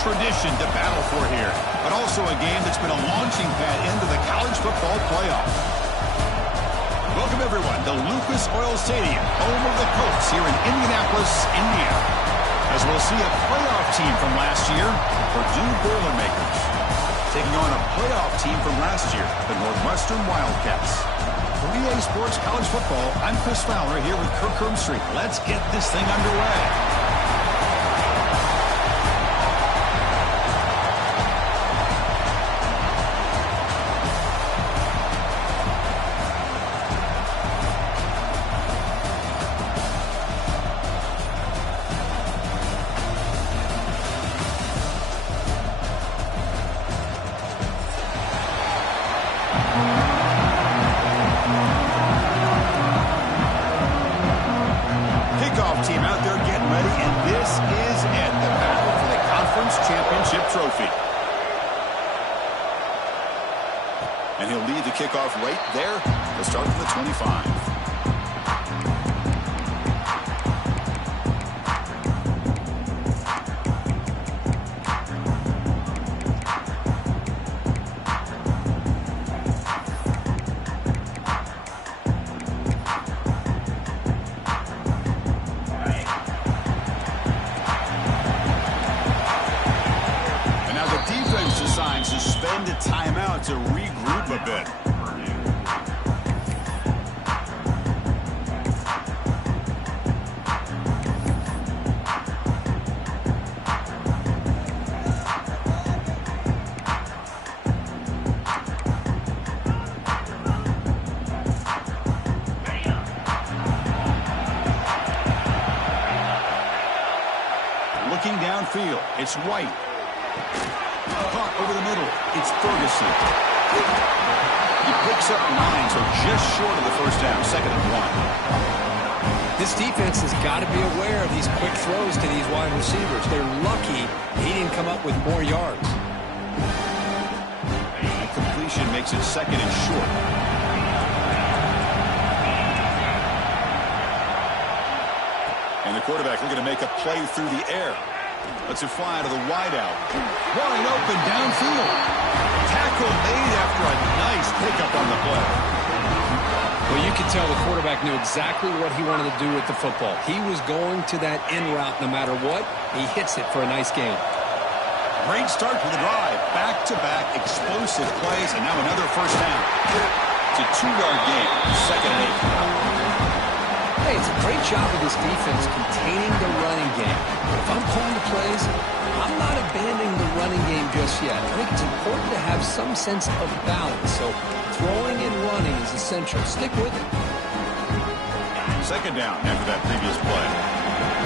tradition to battle for here, but also a game that's been a launching pad into the college football playoff. Welcome, everyone, to Lucas Oil Stadium, home of the Colts here in Indianapolis, Indiana. As we'll see a playoff team from last year, Purdue Boilermakers, taking on a playoff team from last year, the Northwestern Wildcats. For EA Sports College Football, I'm Chris Fowler here with Kirk Herbstreit. Let's get this thing underway. Team out there getting ready, and this is it, the battle for the conference championship trophy. And he'll lead the kickoff right there. He'll start from the 25. Suspend a timeout to regroup a bit. Looking downfield, it's White. Caught over the middle. It's Ferguson. He picks up 9, so just short of the first down. 2nd and 1. This defense has got to be aware of these quick throws to these wide receivers. They're lucky he didn't come up with more yards. That completion makes it 2nd and short. And the quarterback looking to make a play through the air. Lets it fly to the wideout. Wide open downfield. Tackle made after a nice pickup on the play. Well, you can tell the quarterback knew exactly what he wanted to do with the football. He was going to that end route no matter what. He hits it for a nice gain. Great start to the drive. Back-to-back explosive plays, and now another first down. It's a 2-yard gain. 2nd and 8. Hey, it's a great job of this defense containing the running game. If I'm calling the plays, I'm not abandoning the running game just yet. I think it's important to have some sense of balance. So throwing and running is essential. Stick with it. 2nd down after that previous play.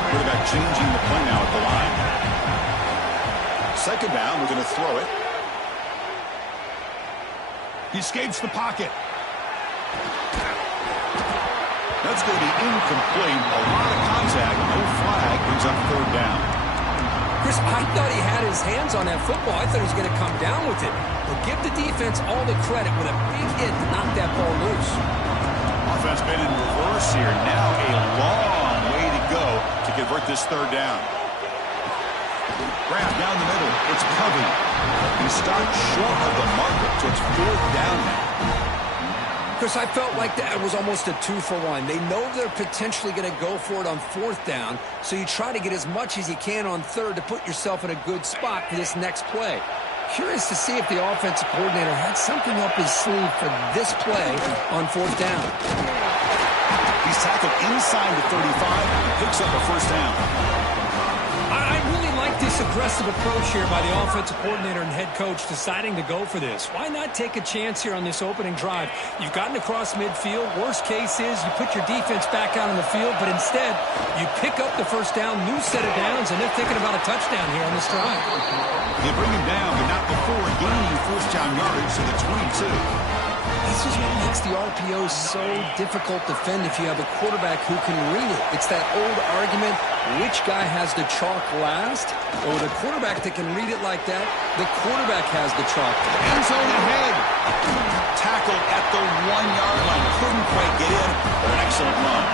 Quarterback changing the play now at the line. 2nd down, we're going to throw it. He escapes the pocket. That's going to be incomplete. A lot of contact. No flag. Brings up 3rd down. Chris, I thought he had his hands on that football. I thought he was going to come down with it. But give the defense all the credit with a big hit to knock that ball loose. Offense been in reverse here. Now a long way to go to convert this 3rd down. Grab down the middle. It's Covey. He stopped short of the marker, so it's 4th down now. Chris, I felt like that was almost a 2-for-1. They know they're potentially going to go for it on 4th down, so you try to get as much as you can on 3rd to put yourself in a good spot for this next play. Curious to see if the offensive coordinator had something up his sleeve for this play on 4th down. He's tackled inside the 35 and picks up a first down. I really like this aggressive approach here by the offensive coordinator and head coach deciding to go for this. Why not take a chance here on this opening drive? You've gotten across midfield. Worst case is you put your defense back out on the field, but instead you pick up the first down, new set of downs, and they're thinking about a touchdown here on this drive. They bring him down, but not before gaining first down yardage to the 22. This is what makes the RPO so difficult to defend if you have a quarterback who can read it. It's that old argument, which guy has the chalk last? Or the quarterback that can read it like that, the quarterback has the chalk. End zone ahead. Tackled at the 1-yard line. Couldn't quite get in, but an excellent run.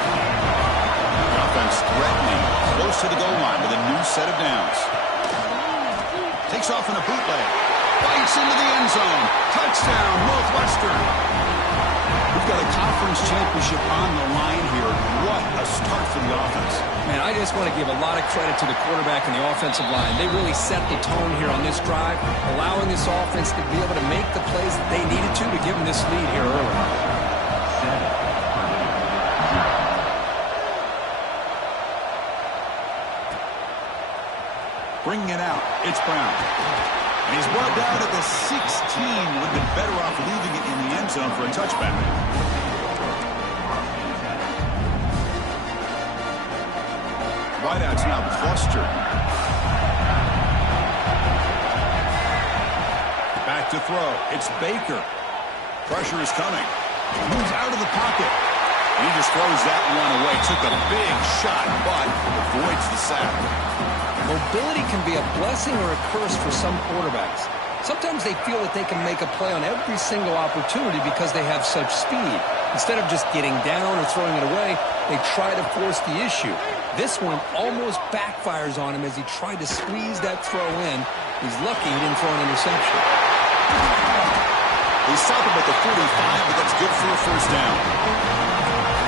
The offense threatening, close to the goal line with a new set of downs. Takes off in a bootleg. Bites into the end zone. Touchdown, Northwestern. We've got a conference championship on the line here. What a start for the offense. Man, I just want to give a lot of credit to the quarterback and the offensive line. They really set the tone here on this drive, allowing this offense to be able to make the plays that they needed to give them this lead here early. Bringing it out, it's Brown. And he's brought down at the 16. Would have been better off leaving it in the end zone for a touchback. Wideout's now clustered. Back to throw. It's Baker. Pressure is coming. Moves out of the pocket. He just throws that one away. Took a big shot, but avoids the sack. Mobility can be a blessing or a curse for some quarterbacks. Sometimes they feel that they can make a play on every single opportunity because they have such speed. Instead of just getting down or throwing it away, they try to force the issue. This one almost backfires on him as he tried to squeeze that throw in. He's lucky he didn't throw an interception. They stop him at the 45, but that's good for a first down.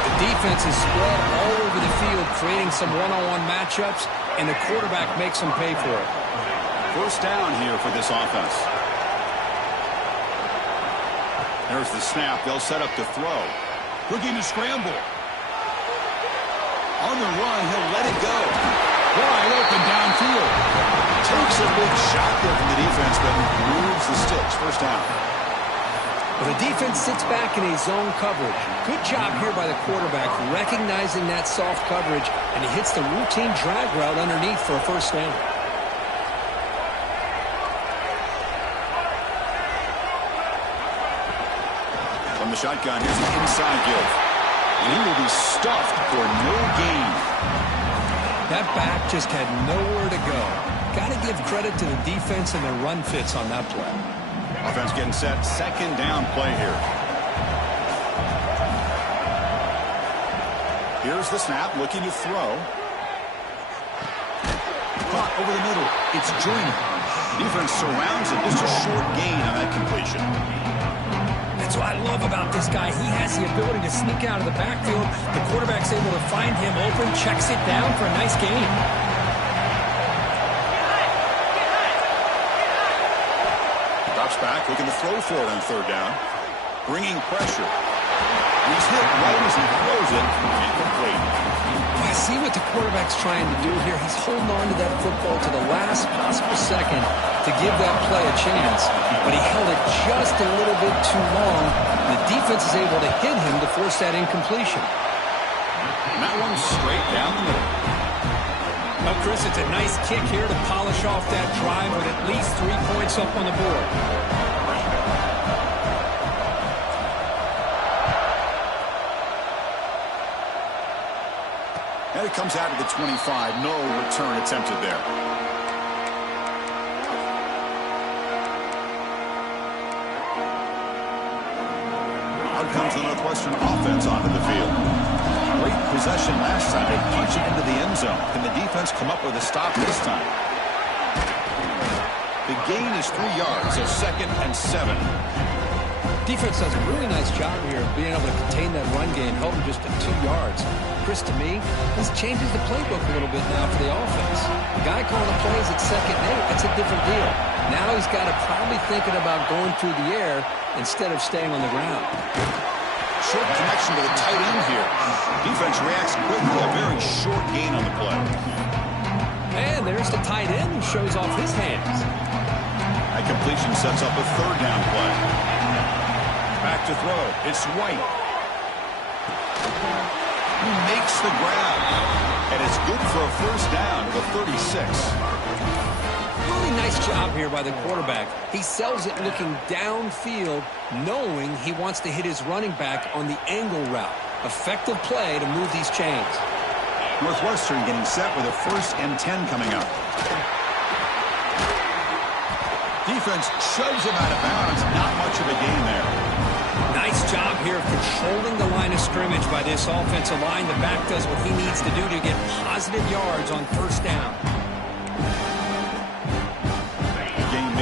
The defense is spread all over the field, creating some one-on-one matchups, and the quarterback makes them pay for it. First down here for this offense. There's the snap. They'll set up to throw. Looking to scramble. On the run, he'll let it go. Wide open downfield. Takes a big shot there from the defense, but moves the sticks. First down. Well, the defense sits back in a zone coverage. Good job here by the quarterback, recognizing that soft coverage, and he hits the routine drag route underneath for a first down. From the shotgun, here's an inside give. And he will be stuffed for no gain. That back just had nowhere to go. Got to give credit to the defense and their run fits on that play. Offense getting set. Second down play here. Here's the snap, looking to throw. Caught over the middle. It's Joyner. Defense surrounds him. Just a short gain on that completion. That's what I love about this guy. He has the ability to sneak out of the backfield. The quarterback's able to find him open, checks it down for a nice gain. Drops back, looking to throw for it on third down. Bringing pressure. He's hit right as he throws it. Incomplete. I see what the quarterback's trying to do here. He's holding on to that football to the last possible second to give that play a chance. But he held it just a little bit too long. The defense is able to hit him to force that incompletion. And that one's straight down the middle. Well, Chris, it's a nice kick here to polish off that drive with at least 3 points up on the board. And it comes out of the 25. No return attempted there. Out comes the Northwestern offense onto the field. Great possession last time. They punch it into the end zone. Can the defense come up with a stop this time? The gain is 3 yards, so 2nd and 7. Defense does a really nice job here of being able to contain that run game, held him just at 2 yards. Chris, to me, this changes the playbook a little bit now for the offense. The guy calling the plays at 2nd and 8, that's a different deal. Now he's got to probably thinking about going through the air instead of staying on the ground. Short connection to the tight end here. Defense reacts quickly. A very short gain on the play. And there's the tight end who shows off his hands. That completion sets up a third down play. Back to throw. It's White. He makes the grab. And it's good for a first down to the 36. Really nice job here by the quarterback. He sells it looking downfield, knowing he wants to hit his running back on the angle route. Effective play to move these chains. Northwestern getting set with a 1st and 10 coming up. Defense shoves him out of bounds. Not much of a gain there. Nice job here of controlling the line of scrimmage by this offensive line. The back does what he needs to do to get positive yards on first down.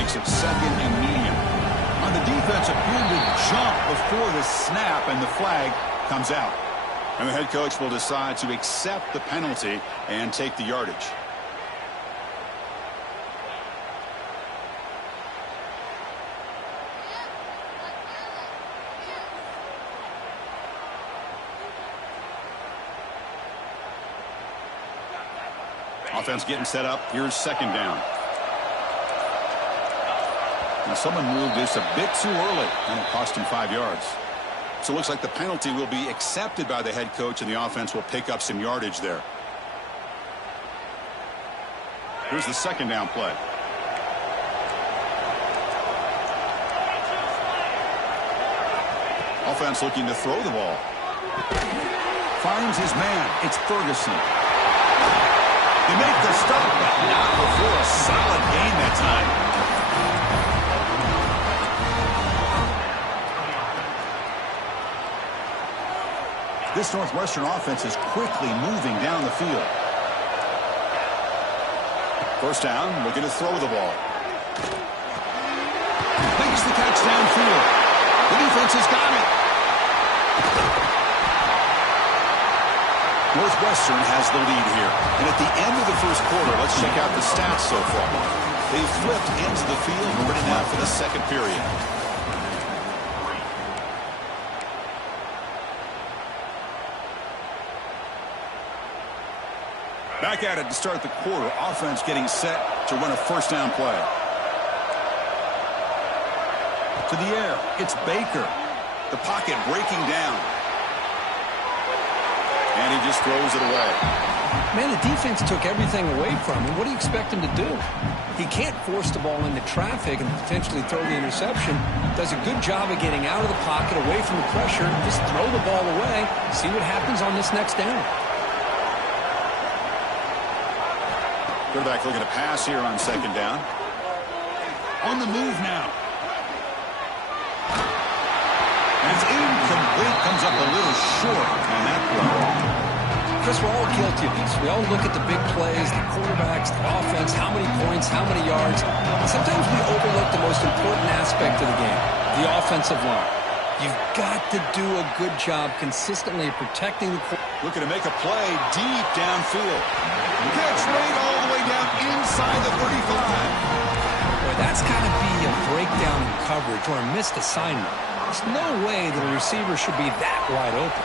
makes it 2nd and medium. On the defense, appeared to jump before the snap, and the flag comes out. And the head coach will decide to accept the penalty and take the yardage. Offense getting set up. Here's 2nd down. Now someone moved this a bit too early, and it cost him 5 yards. So it looks like the penalty will be accepted by the head coach, and the offense will pick up some yardage there. Here's the 2nd down play. Offense looking to throw the ball. Finds his man. It's Ferguson. They make the stop, but not before a solid gain that time. This Northwestern offense is quickly moving down the field. 1st down, looking to throw the ball. Makes the catch downfield. The defense has got it. Northwestern has the lead here. And at the end of the 1st quarter, let's check out the stats so far. They flipped into the field and ready now for the 2nd period. Back at it to start the quarter. Offense getting set to run a 1st down play. To the air. It's Baker. The pocket breaking down. And he just throws it away. Man, the defense took everything away from him. What do you expect him to do? He can't force the ball into traffic and potentially throw the interception. Does a good job of getting out of the pocket, away from the pressure. Just throw the ball away. See what happens on this next down. Quarterback looking to pass here on 2nd down. On the move now. And it's incomplete. Comes up a little short on that play. Chris, we're all guilty of this. We all look at the big plays, the quarterbacks, the offense, how many points, how many yards. And sometimes we overlook the most important aspect of the game, the offensive line. You've got to do a good job consistently protecting the quarterback. Looking to make a play deep downfield. Gets right all the way down inside the 35. Boy, that's got to be a breakdown in coverage or a missed assignment. There's no way that a receiver should be that wide open.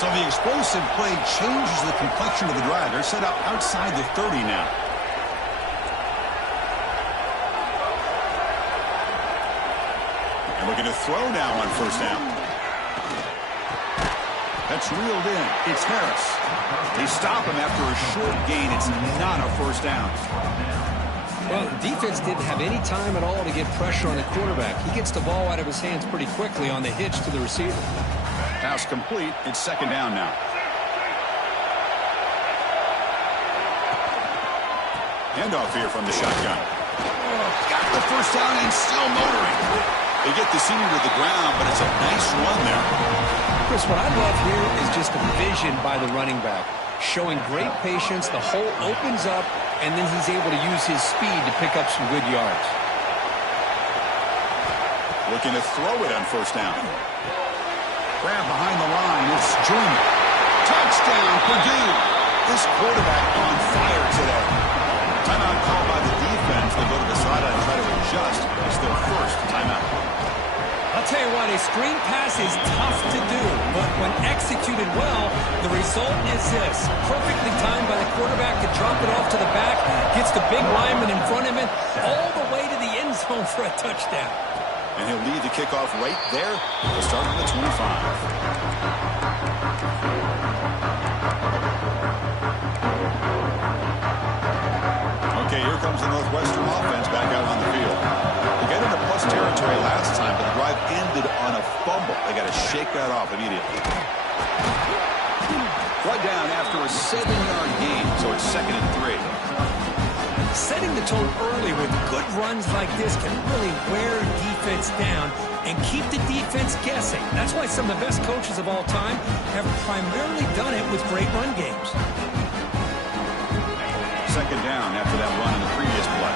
So the explosive play changes the complexion of the drive. They're set up outside the 30 now. And looking to throw now on 1st down. That's reeled in. It's Harris. They stop him after a short gain. It's not a 1st down. Well, the defense didn't have any time at all to get pressure on the quarterback. He gets the ball out of his hands pretty quickly on the hitch to the receiver. Pass complete. It's 2nd down now. Handoff here from the shotgun. Got the 1st down and still motoring. They get the senior to the ground, but it's a nice run there. Chris, what I love here is just the vision by the running back. Showing great patience. The hole opens up, and then he's able to use his speed to pick up some good yards. Looking to throw it on 1st down. Grab behind the line. It's Junior. Touchdown, Purdue. This quarterback on fire today. Timeout called by the defense. They go to the sideline and try to adjust. It's their 1st timeout. I'll tell you what, a screen pass is tough to do, but when executed well, the result is this. Perfectly timed by the quarterback to drop it off to the back, gets the big lineman in front of him, all the way to the end zone for a touchdown. And he'll lead the kickoff right there. We'll start on the 25. Okay, here comes the Northwestern offense back out on the field. They got into plus territory last time, but the drive ended on a fumble. They got to shake that off immediately. Brought down after a 7-yard gain, so it's 2nd and 3. Setting the tone early with good runs like this can really wear defense down and keep the defense guessing. That's why some of the best coaches of all time have primarily done it with great run games. 2nd down after that run in the previous play.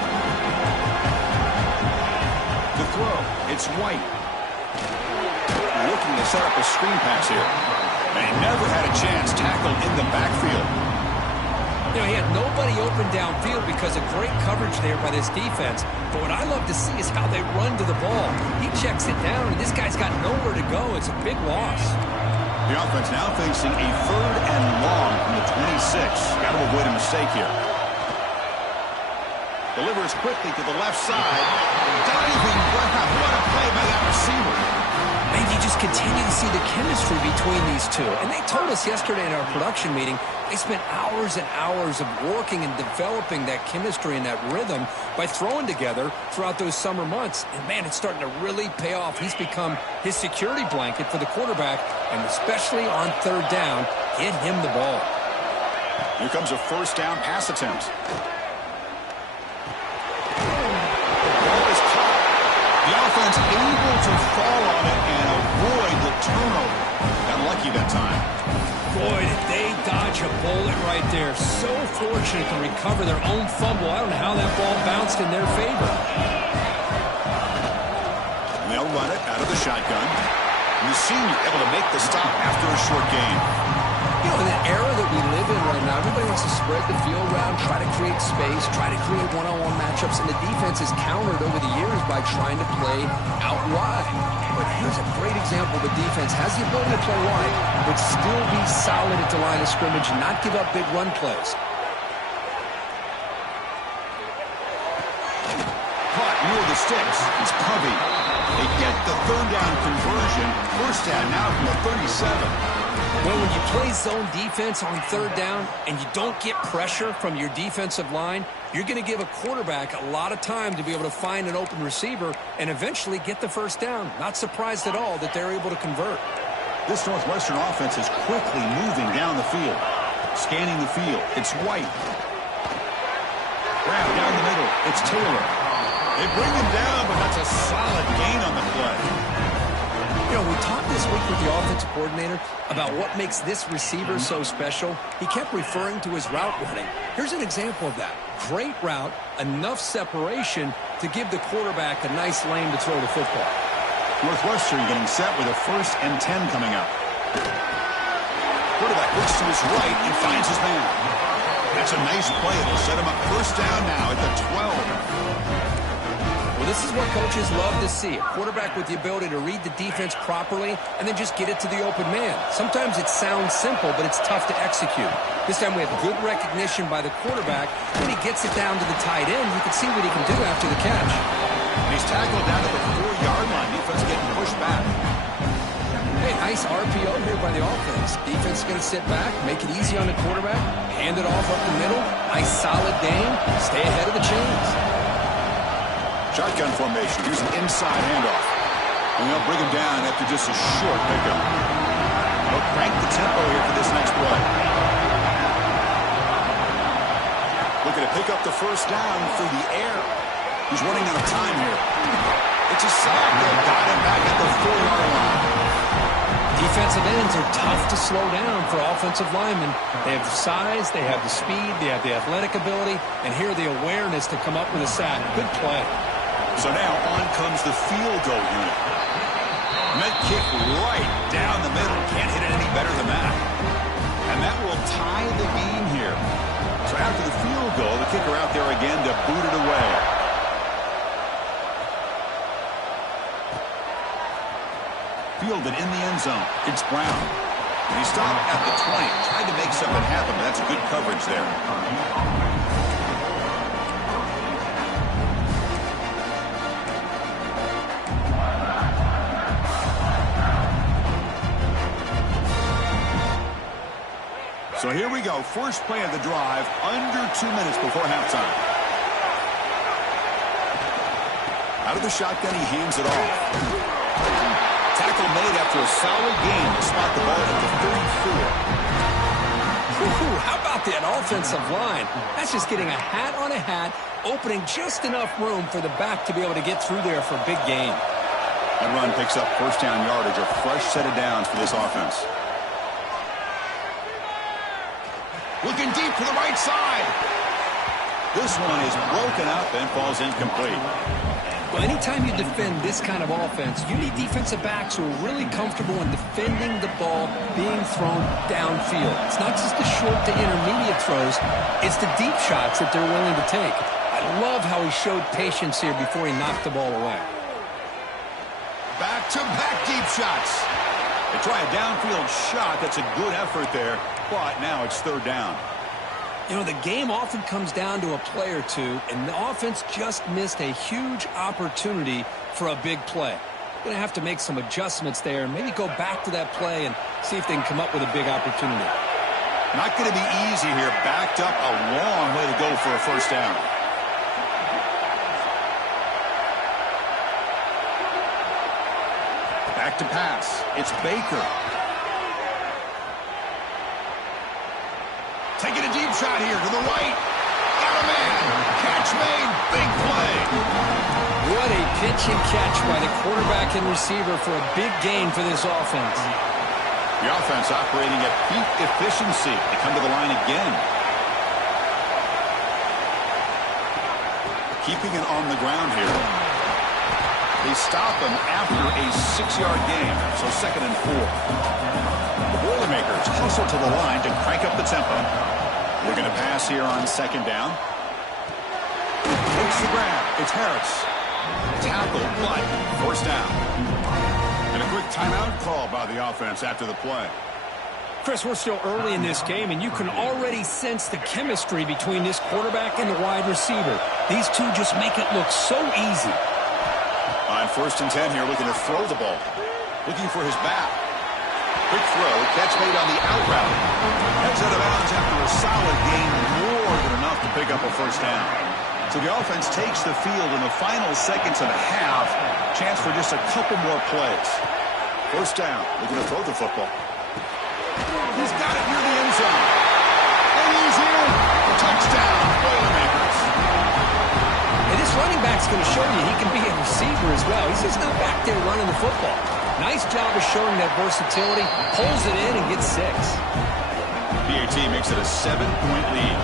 It's White. Looking to set up a screen pass here. And he never had a chance tackled in the backfield. You know, he had nobody open downfield because of great coverage there by this defense. But what I love to see is how they run to the ball. He checks it down, and this guy's got nowhere to go. It's a big loss. The offense now facing a 3rd and long from the 26. Got to avoid a mistake here. Delivers quickly to the left side. Diving. What a play by that receiver. And you just continue to see the chemistry between these two. And they told us yesterday in our production meeting, they spent hours and hours of working and developing that chemistry and that rhythm by throwing together throughout those summer months. And, man, it's starting to really pay off. He's become his security blanket for the quarterback, and especially on 3rd down, get him the ball. Here comes a 1st down pass attempt. The offense able to fall on it and avoid the turnover. Unlucky that time. Boy, did they dodge a bullet right there. So fortunate to recover their own fumble. I don't know how that ball bounced in their favor. And they'll run it out of the shotgun. And the senior able to make the stop after a short gain. You know, in the era that we live in right now, everybody wants to spread the field around, try to create space, try to create one-on-one matchups, and the defense is countered over the years by trying to play out wide. But here's a great example. The defense has the ability to play wide, but still be solid at the line of scrimmage and not give up big run plays. Caught near the sticks. It's Covey. They get the 3rd down conversion. 1st down now from the 37. Well, when you play zone defense on 3rd down and you don't get pressure from your defensive line, you're going to give a quarterback a lot of time to be able to find an open receiver and eventually get the 1st down. Not surprised at all that they're able to convert. This Northwestern offense is quickly moving down the field. Scanning the field. It's White. Grab down the middle. It's Taylor. They bring him down, but that's a solid gain on the play. You know, we talked this week with the offensive coordinator about what makes this receiver so special. He kept referring to his route running. Here's an example of that. Great route, enough separation to give the quarterback a nice lane to throw the football. Northwestern getting set with a 1st and 10 coming up. Quarterback looks to his right and finds his man. That's a nice play. It'll set him up 1st down now at the 12. Well, this is what coaches love to see. A quarterback with the ability to read the defense properly and then just get it to the open man. Sometimes it sounds simple, but it's tough to execute. This time we have good recognition by the quarterback. When he gets it down to the tight end, you can see what he can do after the catch. And he's tackled down to the 4-yard line. Defense getting pushed back. Hey, nice RPO here by the offense. Defense is going to sit back, make it easy on the quarterback, hand it off up the middle. Nice solid gain. Stay ahead of the chains. Shotgun formation. Here's an inside handoff. And they'll bring him down after just a short pickup. They'll crank the tempo here for this next play. Looking to pick up the 1st down through the air. He's running out of time here. It's a sack. They got him back at the 4-yard line. Defensive ends are tough to slow down for offensive linemen. They have the size, they have the speed, they have the athletic ability, and here the awareness to come up with a sack. Good play. So now on comes the field goal unit. Med kick right down the middle. Can't hit it any better than that. And that will tie the game here. So after the field goal, the kicker out there again to boot it away. Fielded in the end zone. It's Brown. And he stopped at the 20. Tried to make something happen, but that's good coverage there. So here we go. First play of the drive, under 2 minutes before halftime. Out of the shotgun, he hands it off. Tackle made after a solid gain to spot the ball at the 34. How about that offensive line? That's just getting a hat on a hat, opening just enough room for the back to be able to get through there for a big gain. That run picks up 1st down yardage, a fresh set of downs for this offense. Looking deep to the right side. This one is broken up and falls incomplete. Well, anytime you defend this kind of offense, you need defensive backs who are really comfortable in defending the ball being thrown downfield. It's not just the short to intermediate throws, it's the deep shots that they're willing to take. I love how he showed patience here before he knocked the ball away. Back-to-back deep shots. They try a downfield shot. That's a good effort there, but now it's third down. You know, the game often comes down to a play or two, and the offense just missed a huge opportunity for a big play. Going to have to make some adjustments there and maybe go back to that play and see if they can come up with a big opportunity. Not going to be easy here. Backed up, a long way to go for a first down. Back to pass. It's Baker. Taking a deep shot here to the right. Got a man. Catch made. Big play. What a pitch and catch by the quarterback and receiver for a big gain for this offense. The offense operating at peak efficiency. They come to the line again. Keeping it on the ground here. They stop him after a 6-yard gain. So 2nd and 4. The Boilermakers hustle to the line to crank up the tempo. We're going to pass here on 2nd down. Takes the grab. It's Harris. Tackle, but first down. And a quick timeout call by the offense after the play. Chris, we're still early in this game, and you can already sense the chemistry between this quarterback and the wide receiver. These two just make it look so easy. On 1st and 10 here, looking to throw the ball. Looking for his back. Quick throw, catch made on the out route. Heads out of bounds after a solid gain, more than enough to pick up a first down. So the offense takes the field in the final seconds of the half. Chance for just a couple more plays. First down, looking to throw the football. He's got it near the end zone. And he's in. Touchdown, Boilermakers. And this running back's going to show you he can be a receiver as well. He's just not back there running the football. Nice job of showing that versatility. Pulls it in and gets 6. PAT makes it a 7-point lead.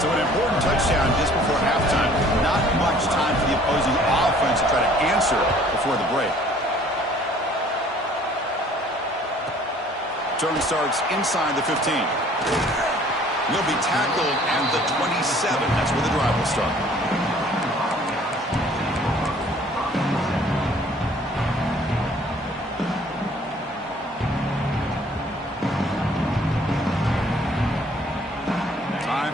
So an important touchdown just before halftime. Not much time for the opposing offense to try to answer before the break. Turn starts inside the 15. He'll be tackled at the 27. That's where the drive will start.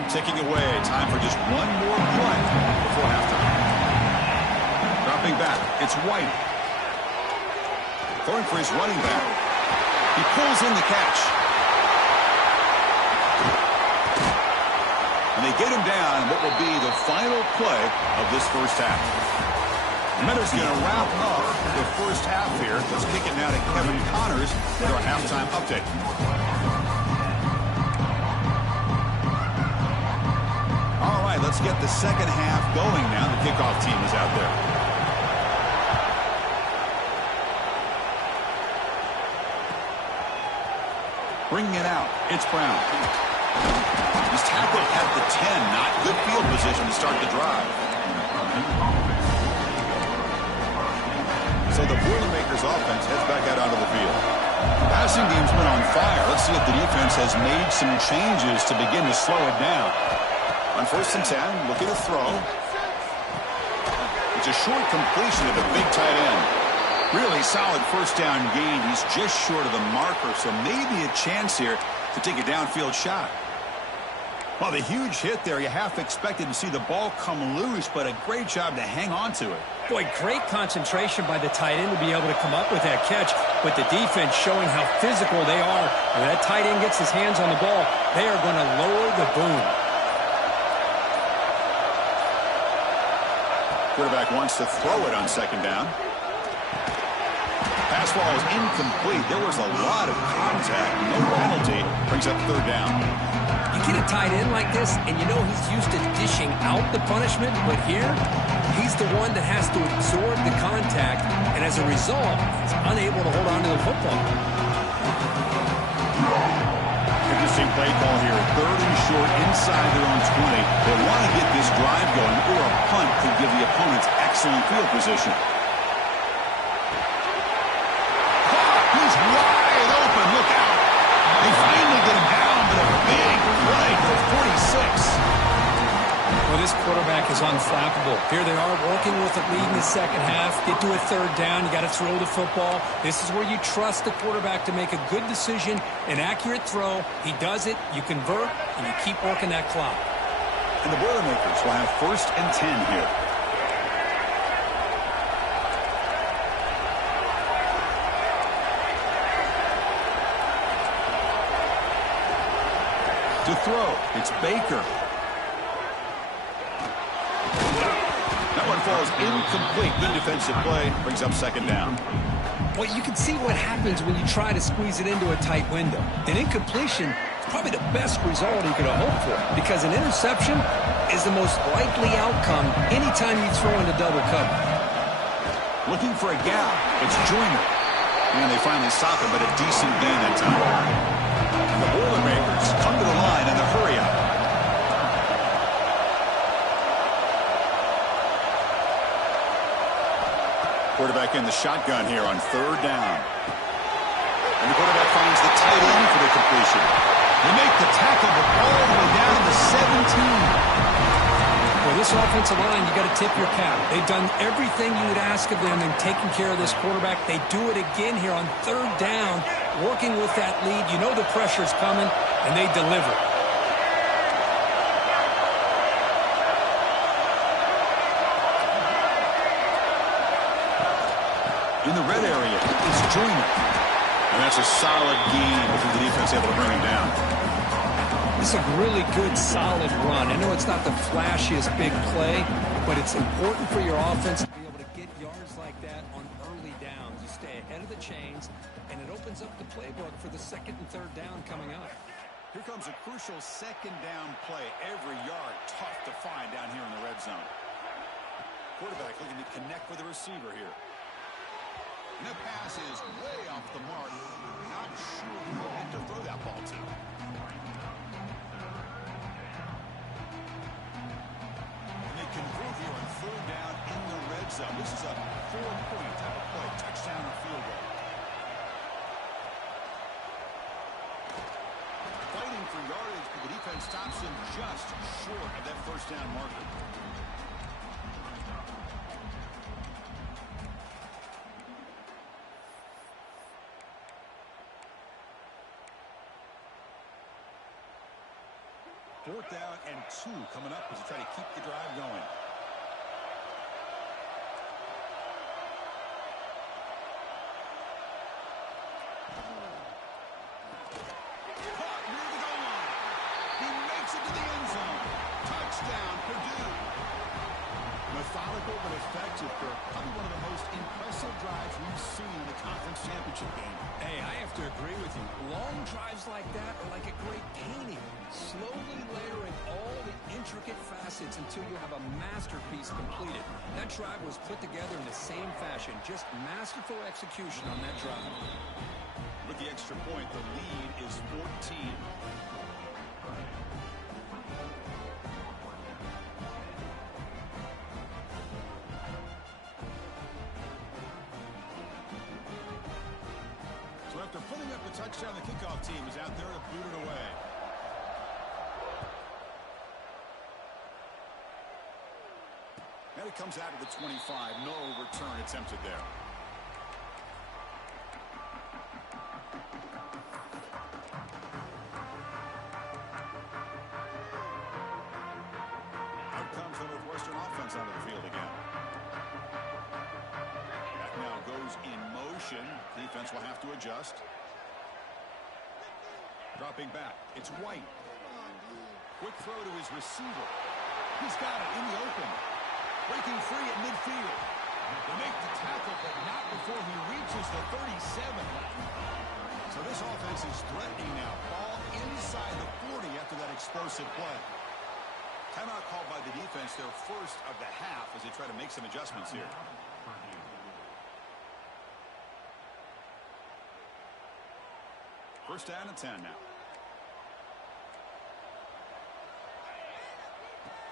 Ticking away. Time for just one more play before halftime. Dropping back. It's White. Going for his running back. He pulls in the catch. And they get him down what will be the final play of this first half. Mentor's going to wrap up the first half here. Let's kick it now to Kevin Connors with our halftime update. Let's get the second half going now. The kickoff team is out there. Bringing it out. It's Brown. He's tackled at the 10. Not good field position to start the drive. So the Boilermakers offense heads back out onto the field. Passing game's been on fire. Let's see if the defense has made some changes to begin to slow it down. On 1st and 10, looking to throw. It's a short completion to the big tight end. Really solid first down gain. He's just short of the marker, so maybe a chance here to take a downfield shot. Well, the huge hit there, you half expected to see the ball come loose, but a great job to hang on to it. Boy, great concentration by the tight end to be able to come up with that catch, but the defense showing how physical they are. When that tight end gets his hands on the ball, they are going to lower the boom. Quarterback wants to throw it on 2nd down. Pass ball is incomplete. There was a lot of contact. No penalty. Brings up 3rd down. You get a tight end like this, and you know he's used to dishing out the punishment, but here, he's the one that has to absorb the contact, and as a result, he's unable to hold on to the football. Interesting play call here. 3rd and short inside their own 20. They want to get this drive going, or a punt could give the opponents excellent field position. He's wide open. Look out. They finally get him down, but a big play for 46. Well, this quarterback is unflappable. Here they are working with a lead in the second half. Get to a 3rd down. You got to throw the football. This is where you trust the quarterback to make a good decision, an accurate throw. He does it. You convert, and you keep working that clock. And the Boilermakers will have 1st and 10 here. To throw, it's Baker. That one falls incomplete. Good defensive play. Brings up 2nd down. Well, you can see what happens when you try to squeeze it into a tight window. An incompletion is probably the best result you could have hoped for, because an interception is the most likely outcome anytime you throw into double cover. Looking for a gap. It's Joyner. And they finally stop him, but a decent gain that time. The Boilermakers come to the line in the hurry-up. Quarterback in the shotgun here on 3rd down. And the quarterback finds the tight end for the completion. They make the tackle, but all the way down to the 17. Well, this offensive line, you got to tip your cap. They've done everything you would ask of them in taking care of this quarterback. They do it again here on 3rd down, working with that lead. You know the pressure's coming, and they deliver. In the red area, it's Joyner. And that's a solid gain before the defense able to bring him down. This is a really good, solid run. I know it's not the flashiest big play, but it's important for your offense to be able to get yards like that on early downs. You stay ahead of the chains, and it opens up the playbook for the 2nd and 3rd down coming up. Here comes a crucial 2nd down play. Every yard tough to find down here in the red zone. Quarterback looking to connect with the receiver here. And the pass is way off the mark. Not sure who will have to throw that ball to. And they convert here on 3rd down in the red zone. This is a 4-point type of play. Touchdown or field goal. Fighting for yardage, but the defense stops him just short of that 1st down marker. Fourth down and 2 coming up as they try to keep the drive going. Caught near the goal line. He makes it to the end zone. Touchdown, Purdue. Methodical but effective for probably one of the most impressive drives we've seen in the conference championship game. Hey, I have to agree with you. Long drives like that are like a great painting. Slowly layering all the intricate facets until you have a masterpiece completed. That drive was put together in the same fashion. Just masterful execution on that drive. With the extra point, the lead is 14. So after putting up the touchdown, the kickoff team is out there to boot it away. And it comes out of the 25. No return attempted there. Out comes the Northwestern offense onto the field again. That now goes in motion. Defense will have to adjust. Dropping back. It's White. Quick throw to his receiver. He's got it in the open. Breaking free at midfield. They make the tackle, but not before he reaches the 37. So this offense is threatening now. Ball inside the 40 after that explosive play. Timeout called by the defense, their first of the half, as they try to make some adjustments here. First down and 10 now.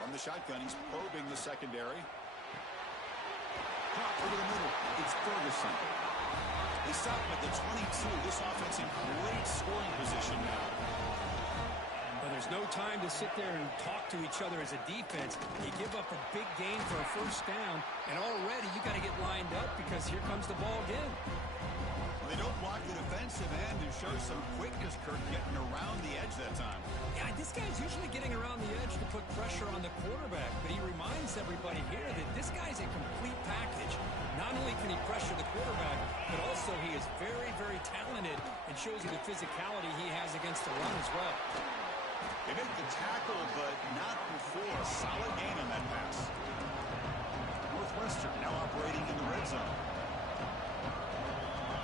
From the shotgun, he's probing the secondary. Caught over the middle. It's Ferguson. They stop him at the 22. This offense in great scoring position now. Well, there's no time to sit there and talk to each other as a defense. You give up a big gain for a first down, and already you got to get lined up because here comes the ball again. They don't block the defensive end and show some quickness, Kirk, getting around the edge that time. Yeah, this guy's usually getting around the edge to put pressure on the quarterback, but he reminds everybody here that this guy's a complete package. Not only can he pressure the quarterback, but also he is very, very talented and shows you the physicality he has against the run as well. They make the tackle, but not before. Solid gain on that pass. Northwestern now operating in the red zone.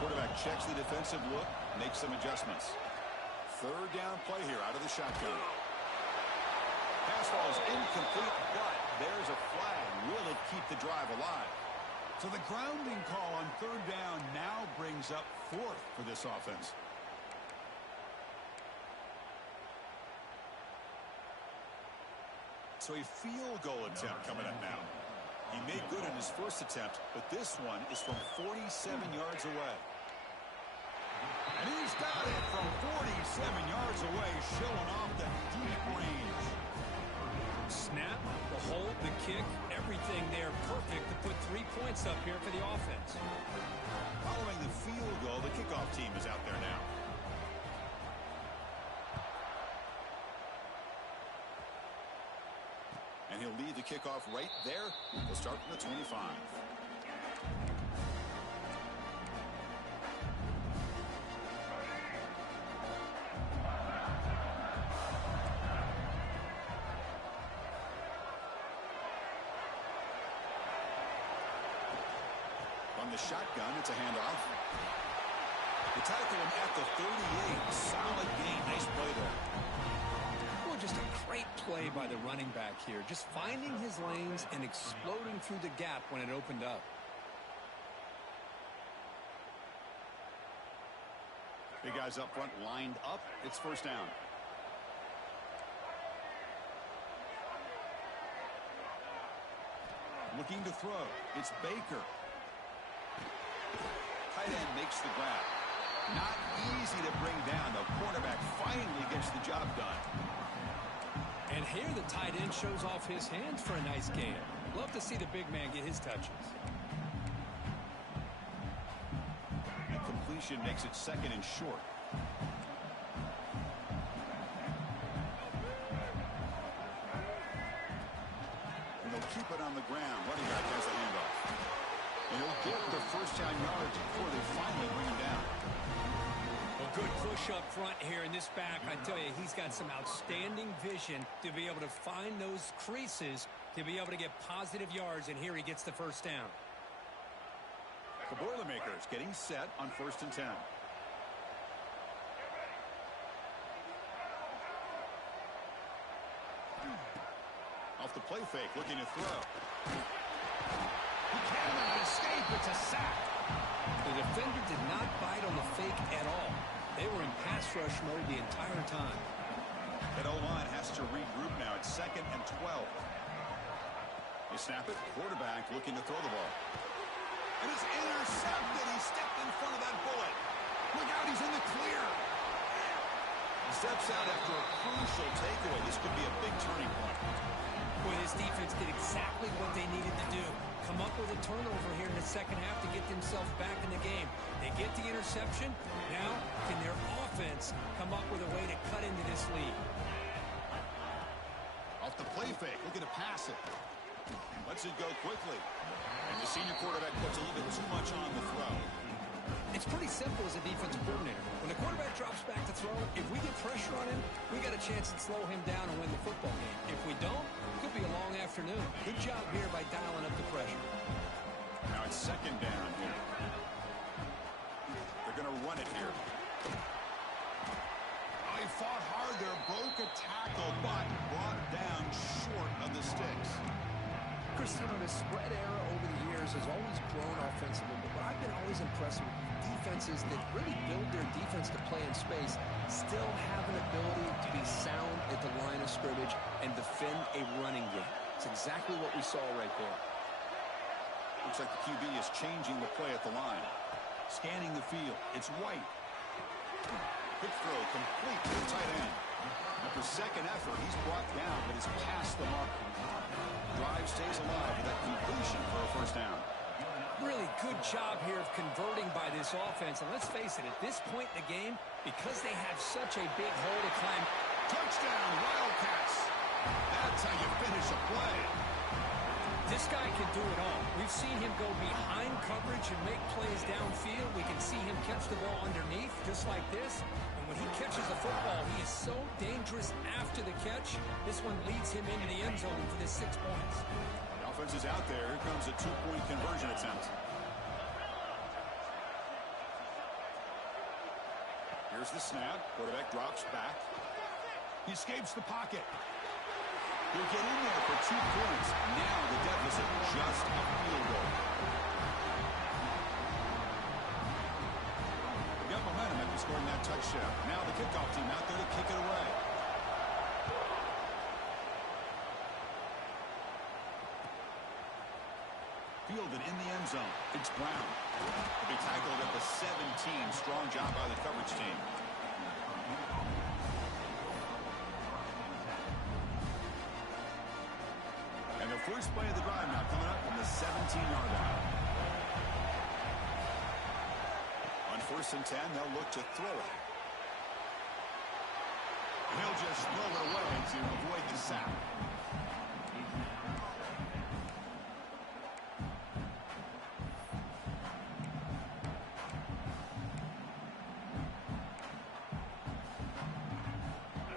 Quarterback checks the defensive look, makes some adjustments. Third down play here out of the shotgun. Pass ball is incomplete, but there's a flag. Will it keep the drive alive? So the grounding call on third down now brings up fourth for this offense. So a field goal attempt coming up now. He made good on his first attempt, but this one is from 47 yards away. And he's got it from 47 yards away, showing off the deep range. Snap, the hold, the kick, everything there perfect to put 3 points up here for the offense. Following the field goal, the kickoff team is out there now. And he'll lead the kickoff right there. They'll start from the 25. From the shotgun, it's a handoff. They tackle him at the 38. Solid gain. Nice play there. Just a great play by the running back here. Just finding his lanes and exploding through the gap when it opened up. Big guys up front lined up. It's first down. Looking to throw. It's Baker. Tight end makes the grab. Not easy to bring down. The quarterback finally gets the job done. And here the tight end shows off his hands for a nice gain. Love to see the big man get his touches. And completion makes it second and short. And they'll keep it on the ground. Running back has the handoff. And he'll get the first down yards before they finally bring him down. A good push up front here in this back. I tell you, he's got some outstanding vision to be able to find those creases to be able to get positive yards, and here he gets the first down. The Boilermakers getting set on 1st and 10. Off the play fake, looking to throw. He cannot escape. It's a sack. The defender did not bite on the fake at all. They were in pass rush mode the entire time. That O-line has to regroup now. It's 2nd and 12. You snap it. Quarterback looking to throw the ball. And it's intercepted. He stepped in front of that bullet. Look out. He's in the clear. He steps out after a crucial takeaway. This could be a big turning point. Boy, this defense did exactly what they needed to do. Come up with a turnover here in the second half to get themselves back in the game. They get the interception. Now, can their offense come up with a way to cut into this lead? Off the play fake, looking to pass it. Lets it go quickly. And the senior quarterback puts a little bit too much on the throw. It's pretty simple as a defensive coordinator. When the quarterback drops back to throw, if we get pressure on him, we got a chance to slow him down and win the football game. If we don't, it could be a long afternoon. Good job here by dialing up the pressure. Now it's 2nd down here. They're going to run it here. Oh, he fought hard there, broke a tackle, but brought down short of the sticks. Chris, you know, the spread era over the years has always grown offensively, but I've been always impressed with defenses that really build their defense to play in space, still have an ability to be sound at the line of scrimmage and defend a running game. It's exactly what we saw right there. Looks like the QB is changing the play at the line. Scanning the field. It's White. Quick throw complete to the tight end. After second effort, he's brought down, but is past the mark. Drive stays alive with that completion for a first down. Really good job here of converting by this offense. And let's face it, at this point in the game, because they have such a big hole to climb. Touchdown, Wildcats. That's how you finish a play. This guy can do it all. We've seen him go behind coverage and make plays downfield. We can see him catch the ball underneath, just like this. And when he catches the football, he is so dangerous after the catch. This one leads him into the end zone for the 6 points. The offense is out there. Here comes a two-point conversion attempt. Here's the snap. Quarterback drops back. He escapes the pocket. He'll get in there for 2 points. Now the deficit just a field goal. They got momentum after scoring that touchdown. Now the kickoff team out there to kick it away. Fielded in the end zone. It's Brown. He'll be tackled at the 17. Strong job by the coverage team. And the first play of the drive now coming up from the 17-yard line. On 1st and 10, they'll look to throw it. And he'll just throw it away to avoid the sack.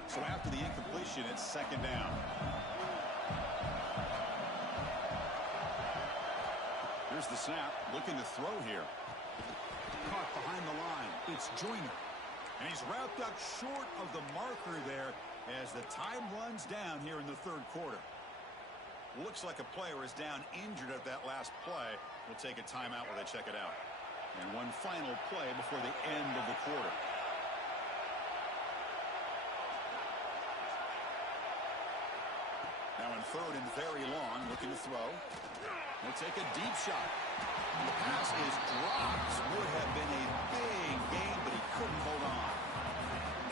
So after the incompletion, it's 2nd down. Here's the snap, looking to throw here. Caught behind the line. It's Joyner. And he's wrapped up short of the marker there as the time runs down here in the 3rd quarter. Looks like a player is down injured at that last play. We'll take a timeout while they check it out. And one final play before the end of the quarter. Now in 3rd and very long, looking to throw. He'll take a deep shot. The pass is dropped. Would have been a big gain, but he couldn't hold on.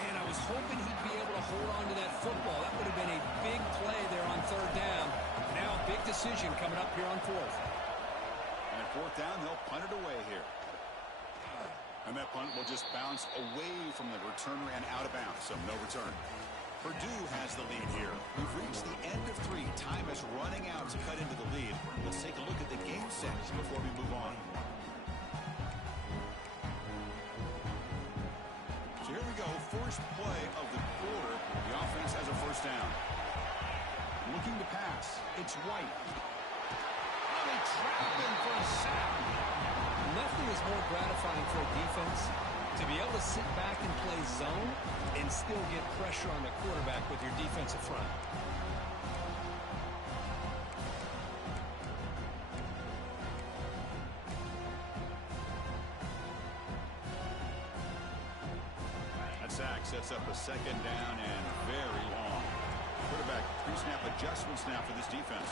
And I was hoping he'd be able to hold on to that football. That would have been a big play there on 3rd down. Now a big decision coming up here on 4th. And at 4th down, they'll punt it away here. And that punt will just bounce away from the returner and out of bounds, so no return. Purdue has the lead here. We've reached the end of 3. Time is running out to cut into the lead. Let's take a look at the game sets before we move on. So here we go. First play of the quarter. The offense has a 1st down. Looking to pass. It's White. Oh, they trap him for a sack. Nothing is more gratifying for a defense to be able to sit back and play zone and still get pressure on the quarterback with your defensive front. That sack sets up a 2nd down and very long. Quarterback pre-snap adjustments now for this defense.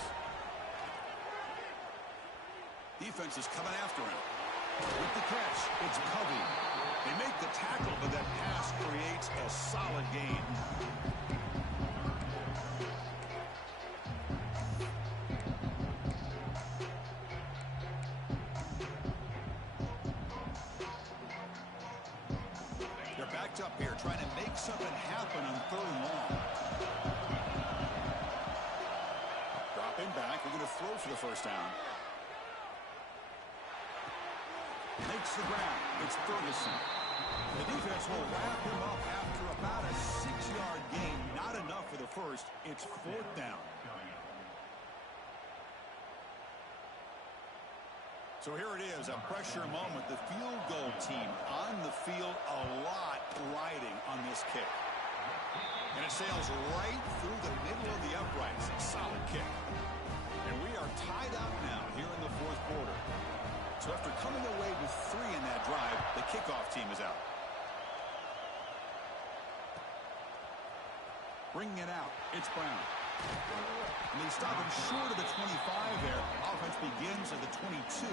Defense is coming after him. With the catch, it's Covey. They make the tackle, but that pass creates a solid gain. They're backed up here, trying to make something happen on 3rd and long. Dropping back, we're going to throw for the 1st down. Makes the ground. It's Ferguson. The defense will wrap him up after about a 6-yard gain. Not enough for the first. It's 4th down. So here it is, a pressure moment. The field goal team on the field, a lot riding on this kick. And it sails right through the middle of the uprights. Solid kick. And we are tied up now here in the 4th quarter. So after coming away with 3 in that drive, the kickoff team is out. Bringing it out, it's Brown. And they stop him short of the 25 there. Offense begins at the 22.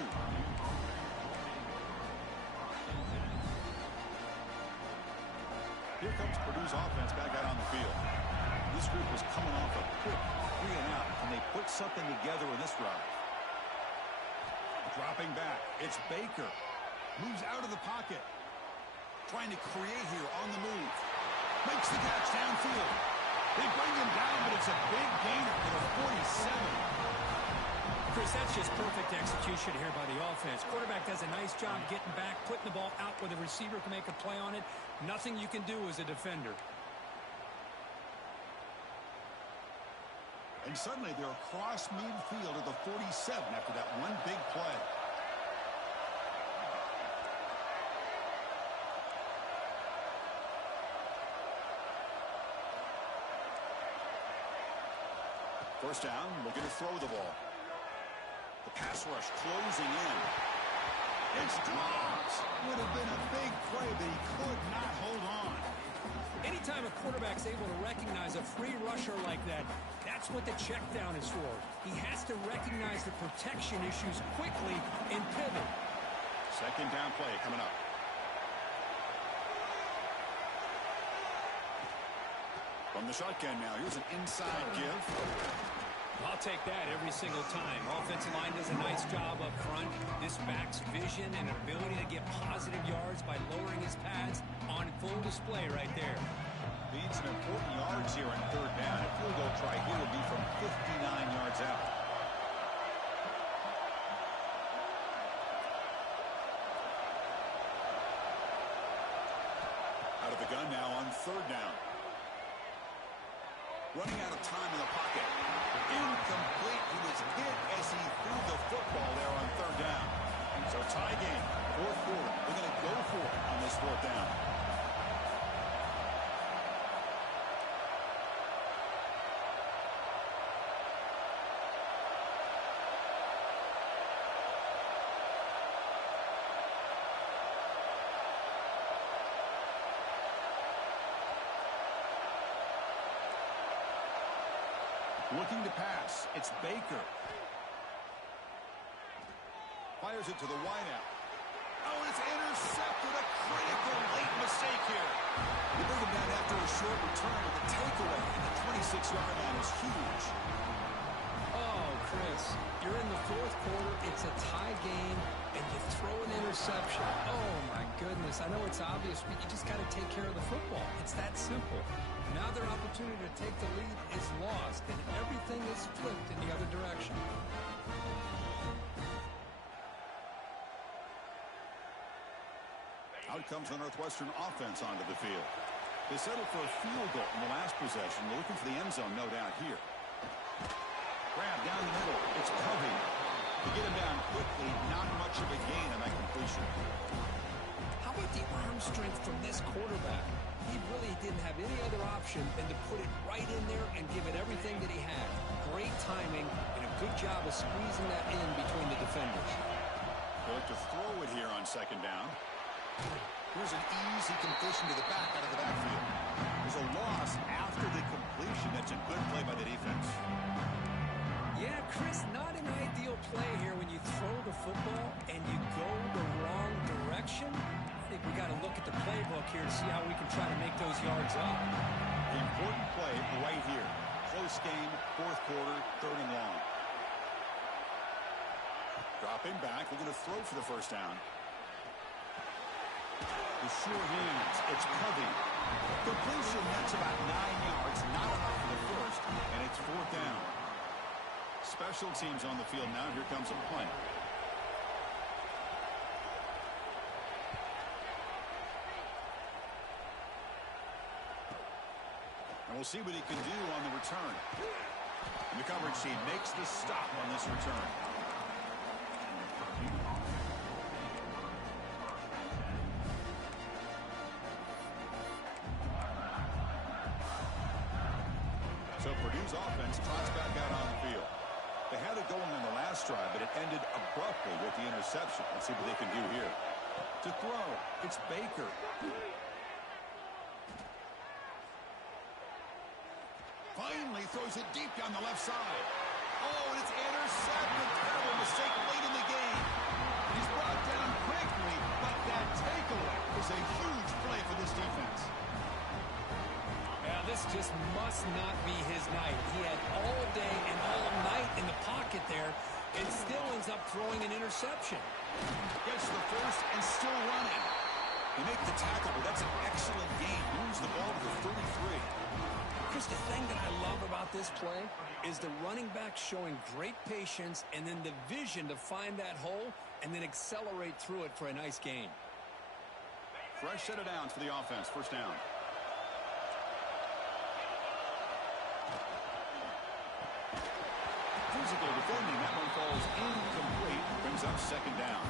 Here comes Purdue's offense back out on the field. This group was coming off a quick 3-and-out, and they put something together in this drive. Dropping back, it's Baker. Moves out of the pocket. Trying to create here on the move. Makes the catch downfield. They bring him down, but it's a big gainer for the 47. Chris, that's just perfect execution here by the offense. Quarterback does a nice job getting back, putting the ball out where the receiver can make a play on it. Nothing you can do as a defender. And suddenly they're across midfield at the 47 after that one big play. First down, looking to throw the ball. The pass rush closing in. It's dropped. Would have been a big play, but he could not hold on. Anytime a quarterback's able to recognize a free rusher like that, that's what the check down is for. He has to recognize the protection issues quickly and pivot. Second down play coming up. From the shotgun now, here's an inside give. I'll take that every single time. Offensive line does a nice job up front. This back's vision and ability to get positive yards by lowering his pads on full display right there. Needs some important yards here on third down. A field goal try here would be from 59 yards out. Out of the gun now on third down. Running out of time in the pocket. Incomplete. He was hit as he threw the football there on third down. So tie game, fourth quarter. They're going to go for it on this fourth down. Looking to pass. It's Baker. Fires it to the wideout. Oh, it's intercepted. A critical late mistake here. They bring him down after a short return with a takeaway. And the 26-yard line is huge. Oh, Chris, you're in the fourth quarter. It's a tie game, and you throw an interception. Oh, my goodness. I know it's obvious, but you just got to take care of the football. It's that simple. Now their opportunity to take the lead is lost, and everything is flipped in the other direction. Out comes the Northwestern offense onto the field. They settled for a field goal in the last possession. They're looking for the end zone, no doubt, here. Grab down the middle. It's Covey. To get him down quickly, not much of a gain on that completion. How about the arm strength from this quarterback? He really didn't have any other option than to put it right in there and give it everything that he had. Great timing and a good job of squeezing that in between the defenders. They look to throw it here on second down. Here's an easy completion to the back out of the backfield. There's a loss after the completion. That's a good play by the defense. Yeah, Chris, not an ideal play here when you throw the football and you go the wrong direction. I think we got to look at the playbook here to see how we can try to make those yards up. Important play right here. Close game, fourth quarter, third and long. Dropping back, looking to throw for the first down. The sure hands, it's Covey. Completion, that's about 9 yards, not enough for the first, and it's fourth down. Special teams on the field now. Here comes a punt. And we'll see what he can do on the return. And the coverage team makes the stop on this return. So Purdue's offense trots back out on the field. They had it going on the last drive, but it ended abruptly with the interception. Let's see what they can do here. To throw, it's Baker. Finally throws it deep down the left side. Oh, and it's intercepted. Terrible mistake late in the game. He's brought down quickly, but that takeaway is a huge play for this defense. Yeah, this just must not be his night. He had all day and all night in the pocket there and still ends up throwing an interception. Gets the first and still running. They make the tackle, but that's an excellent game. Moves the ball to the 33. Chris, the thing that I love about this play is the running back showing great patience and then the vision to find that hole and then accelerate through it for a nice gain. Fresh set of downs for the offense. First down. Physical defending. That one falls incomplete. Brings up second down.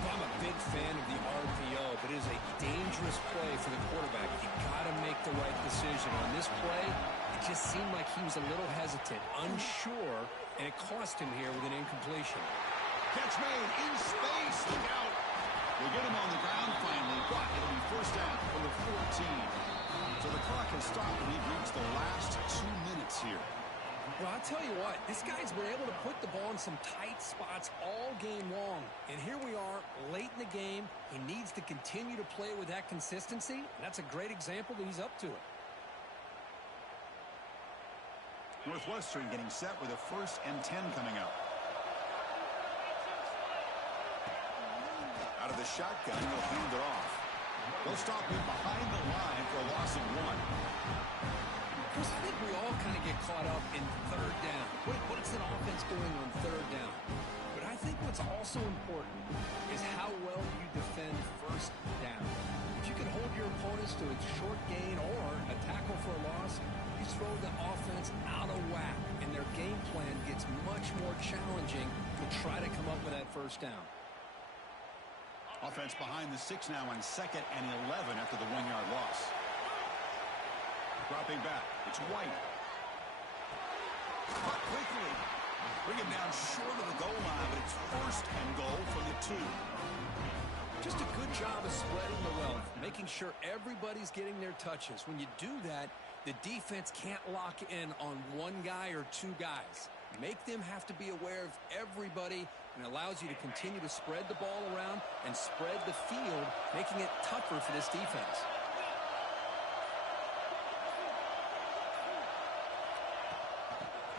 I'm a big fan of the RPO, but it is a dangerous play for the quarterback. You got to make the right decision. On this play, it just seemed like he was a little hesitant, unsure, and it cost him here with an incompletion. Catch made in space. Look out. They get him on the ground finally, but it'll be first down from the 14. So the clock has stopped, and we've reached the last 2 minutes here. Well, I'll tell you what, this guy's been able to put the ball in some tight spots all game long. And here we are, late in the game. He needs to continue to play with that consistency. And that's a great example that he's up to it. Northwestern getting set with a 1st and 10 coming up. Out of the shotgun, he'll hand it off. They'll stop him behind the line for a loss of 1. Chris, I think we all kind of get caught up in third down. What is an offense doing on third down? But I think what's also important is how well you defend first down. If you can hold your opponents to a short gain or a tackle for a loss, you throw the offense out of whack, and their game plan gets much more challenging to try to come up with that first down. Offense behind the 6 now on 2nd and 11 after the 1-yard loss. Dropping back. It's White. Caught quickly. Bring him down short of the goal line, but it's 1st and goal from the 2. Just a good job of spreading the wealth, making sure everybody's getting their touches. When you do that, the defense can't lock in on one guy or 2 guys. Make them have to be aware of everybody, and allows you to continue to spread the ball around and spread the field, making it tougher for this defense.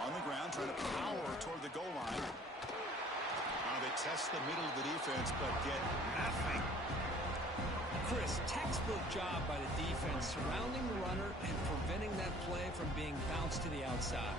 On the ground, trying to power toward the goal line. Now they test the middle of the defense, but get nothing. Chris, textbook job by the defense surrounding the runner and preventing that play from being bounced to the outside.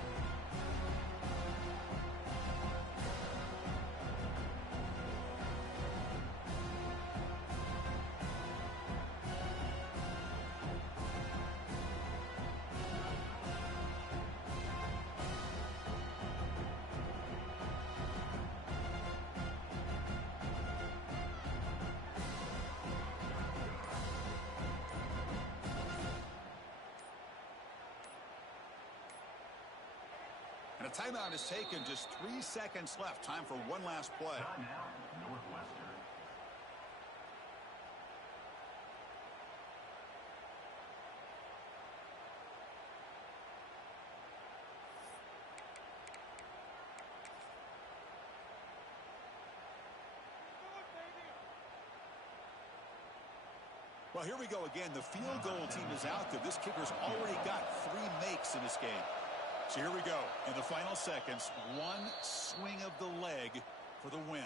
And a timeout is taken. Just 3 seconds left. Time for one last play. Timeout, Northwestern. Well, here we go again. The field goal team is out there. This kicker's already got 3 makes in this game. So here we go. In the final seconds, one swing of the leg for the win.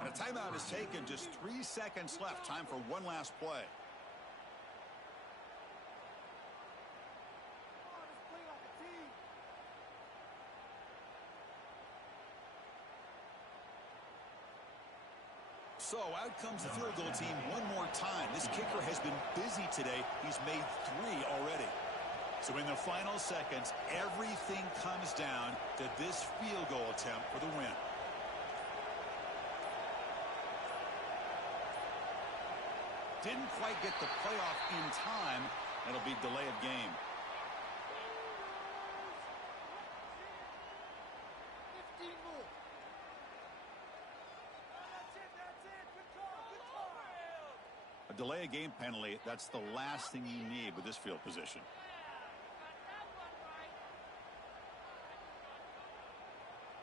And a timeout is taken. Just 3 seconds left. Time for one last play. So out comes the field goal team one more time. This kicker has been busy today. He's made 3 already. So in the final seconds, everything comes down to this field goal attempt for the win. Didn't quite get the playoff in time. That'll be delay of game. A delay of game penalty, that's the last thing you need with this field position.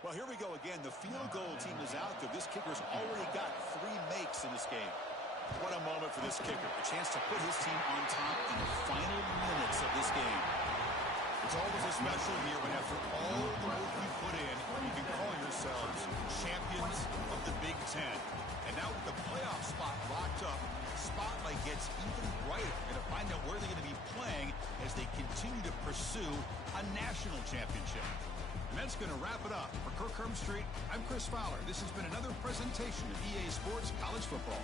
Well, here we go again. The field goal team is out there. This kicker's already got 3 makes in this game. What a moment for this kicker. A chance to put his team on top in the final minutes of this game. It's always a special year when after all the work you put in, you can call yourselves champions of the Big Ten. And now with the playoff spot locked up, the spotlight gets even brighter. Going to find out where they're going to be playing as they continue to pursue a national championship. And that's going to wrap it up. For Kirk Street, I'm Chris Fowler. This has been another presentation of EA Sports College Football.